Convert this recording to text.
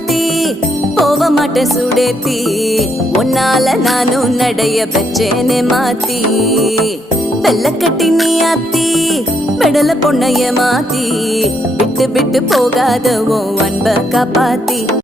மாத்தி போக மாட்டேன் சுடேத்தி உன்னால நானும் நடைய பெச்சேனே மாத்தி வெள்ளக்கட்டி நீ ஆத்தி பெடல பொண்ணைய மாத்தி விட்டு விட்டு போகாத உன் அன்ப காப்பாத்தி